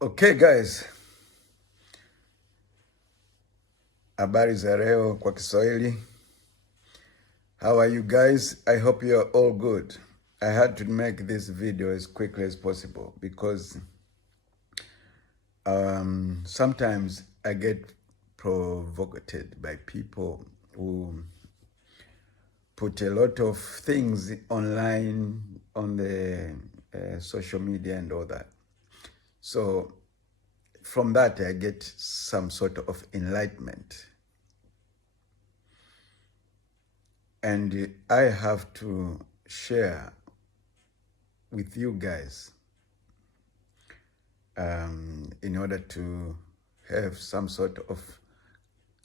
Okay guys, habari za leo kwa Kiswahili. How are you guys? I hope you are all good. I had to make this video as quickly as possible because sometimes I get provoked by people who put a lot of things online on the social media and all that. So from that, I get some sort of enlightenment. And I have to share with you guys in order to have some sort of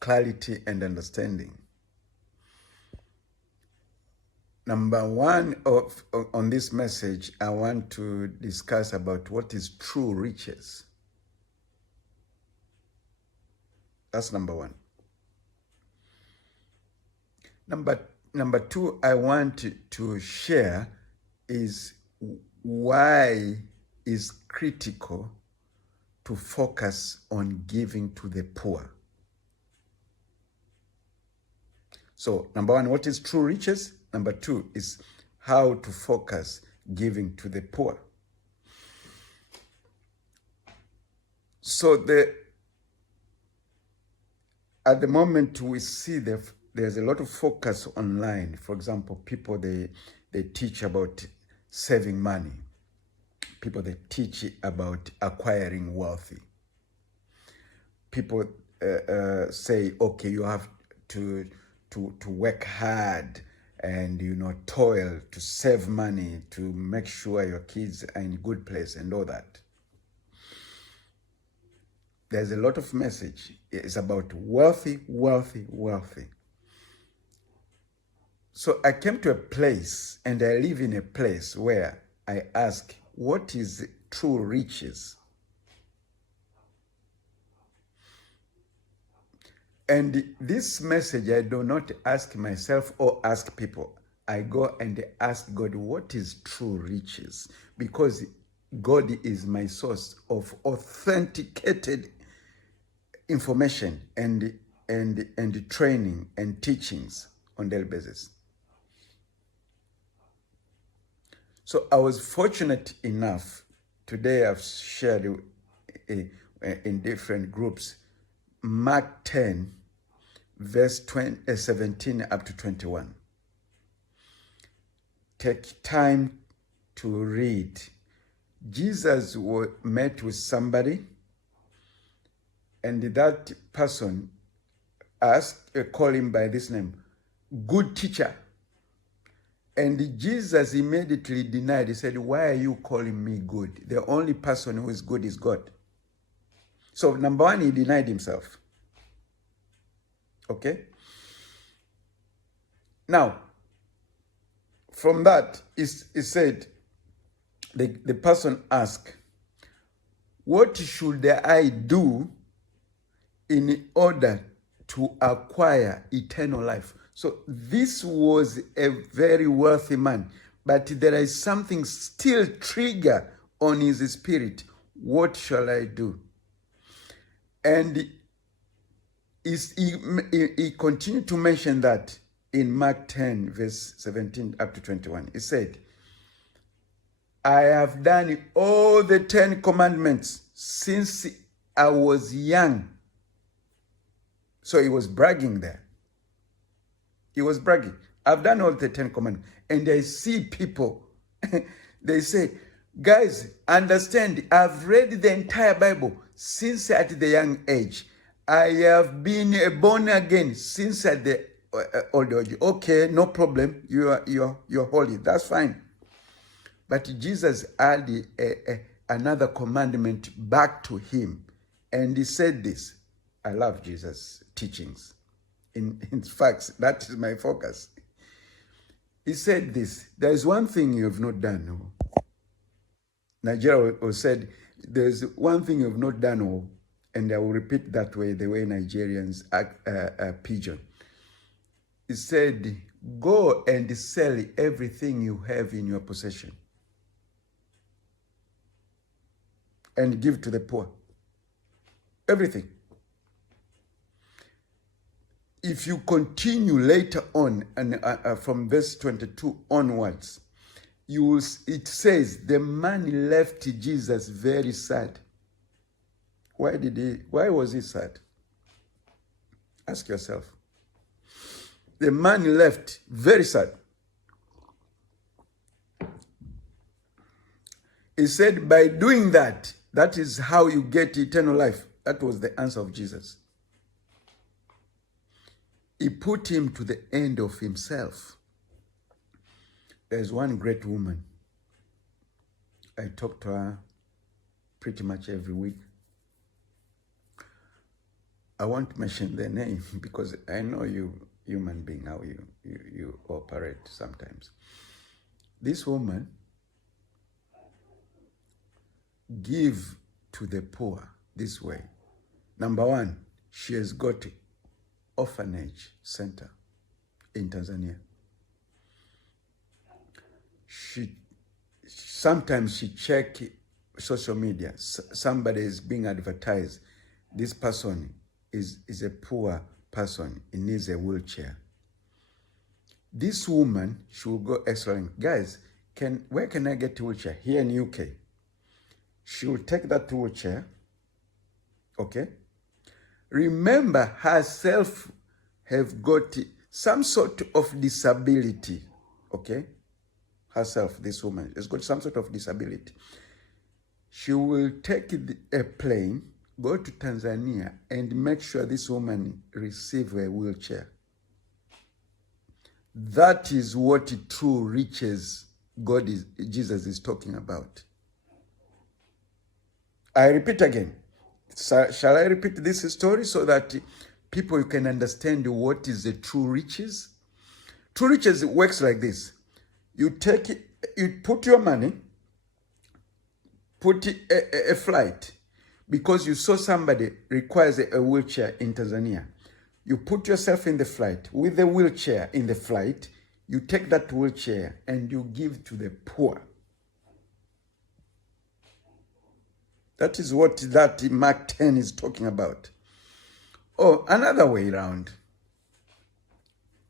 clarity and understanding. Number one on this message, I want to discuss about what is true riches. That's number one. Number two, I want to share is why is critical to focus on giving to the poor. So number one, what is true riches? Number two is how to focus giving to the poor. So at the moment we see there's a lot of focus online. For example, people, they teach about saving money. People, they teach about acquiring wealthy. People say, okay, you have to work hard and, toil to save money to make sure your kids are in a good place and all that. There's a lot of message. It's about wealthy, wealthy, wealthy. So I came to a place, and I live in a place where I ask, what is true riches? And this message, I do not ask myself or ask people. I go and ask God, what is true riches? Because God is my source of authenticated information and training and teachings on daily basis. So I was fortunate enough, today I've shared in different groups, Mark 10, verse 17 up to 21. Take time to read. Jesus met with somebody, and that person called him by this name, good teacher. And Jesus immediately denied. He said, why are you calling me good? The only person who is good is God. So number one, he denied himself. Okay? Now, from that, he said, the person asked, what should I do in order to acquire eternal life? So this was a very wealthy man, but there is something still trigger on his spirit. What shall I do? And he continued to mention that in Mark 10, verse 17 up to 21. He said, I have done all the 10 commandments since I was young. So he was bragging there. He was bragging. I've done all the 10 commandments. And I see people, they say, guys, understand, I've read the entire Bible since at the young age. I have been born again since at the old age. Okay, no problem. You're holy. That's fine. But Jesus added another commandment back to him. And he said this. I love Jesus' teachings. In fact, that is my focus. He said this, there is one thing you have not done. Nigeria said, there's one thing you have not done, and I will repeat that way, the way Nigerians act, pigeon. He said, go and sell everything you have in your possession. and give to the poor. Everything. If you continue later on, and from verse 22 onwards, it says the man left Jesus very sad. Why was he sad? Ask yourself. The man left very sad. He said, by doing that, that is how you get eternal life. That was the answer of Jesus. He put him to the end of himself. There's one great woman. I talk to her pretty much every week. I won't mention their name because I know you, human being, how you operate sometimes. This woman give to the poor this way. Number one, she has got an orphanage center in Tanzania. Sometimes she check social media. Somebody is being advertised. This person is a poor person. He needs a wheelchair. This woman, she will go excellent. Guys, where can I get a wheelchair? Here in UK. She will take that wheelchair. Okay. Remember, herself have got some sort of disability. Okay. Herself, this woman, has got some sort of disability. She will take a plane, go to Tanzania, and make sure this woman receives a wheelchair. That is what true riches Jesus is talking about. I repeat again. Shall I repeat this story so that people can understand what is the true riches? True riches works like this. You take it, you put your money, put a flight, because you saw somebody requires a wheelchair in Tanzania. You put yourself in the flight with the wheelchair in the flight. You take that wheelchair and you give to the poor. That is what that Mark 10 is talking about. Oh, another way around.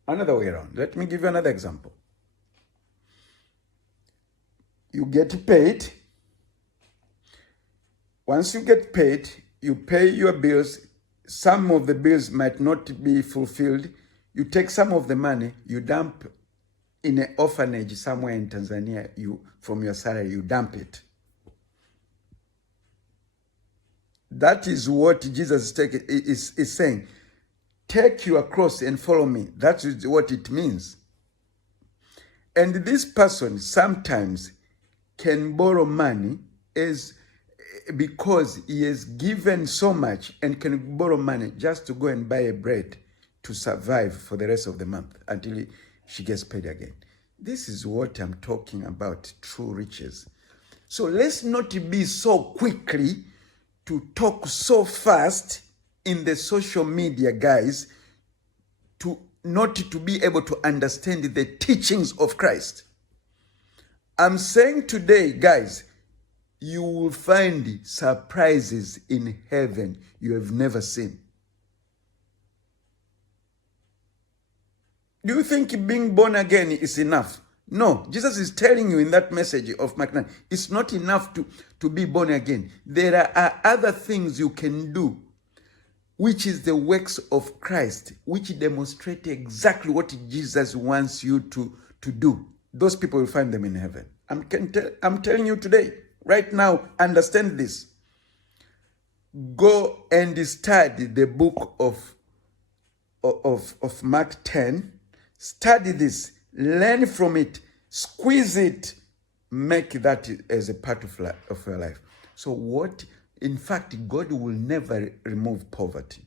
Another way around. Let me give you another example. You get paid. Once you get paid, you pay your bills. Some of the bills might not be fulfilled. You take some of the money, you dump in an orphanage somewhere in Tanzania. From your salary, you dump it. That is what Jesus is saying. Take your cross and follow me. That is what it means. And this person sometimes can borrow money because he has given so much and can borrow money just to go and buy a bread to survive for the rest of the month until she gets paid again. This is what I'm talking about, true riches. So let's not be so quickly to talk so fast in the social media, guys, not to be able to understand the teachings of Christ. I'm saying today, guys, you will find surprises in heaven you have never seen. Do you think being born again is enough? No, Jesus is telling you in that message of Mark 9, it's not enough to be born again. There are other things you can do, which is the works of Christ, which demonstrate exactly what Jesus wants you to do. Those people will find them in heaven. I'm telling you today, right now, understand this. Go and study the book of Mark 10. Study this. Learn from it. Squeeze it. Make that as a part of your life. So in fact, God will never remove poverty.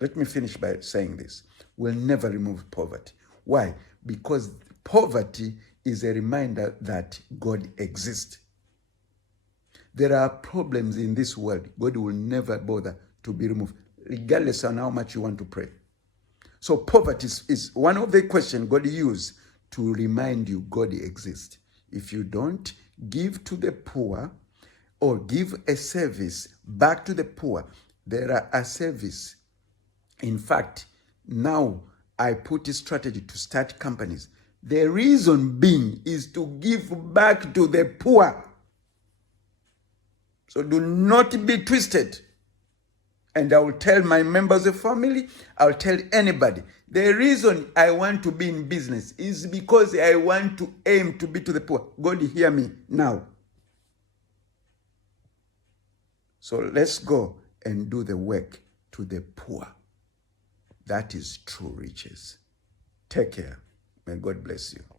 Let me finish by saying this. Will never remove poverty. Why? Because poverty is a reminder that God exists. There are problems in this world God will never bother to be removed, regardless of how much you want to pray. So poverty is one of the questions God used to remind you God exists. If you don't give to the poor, or give a service back to the poor, there are a service. In fact, now I put a strategy to start companies. The reason being is to give back to the poor. So do not be twisted. And I will tell my members of family, I'll tell anybody, the reason I want to be in business is because I want to aim to be to the poor. God, hear me now. So let's go and do the work to the poor. That is true riches. Take care. May God bless you.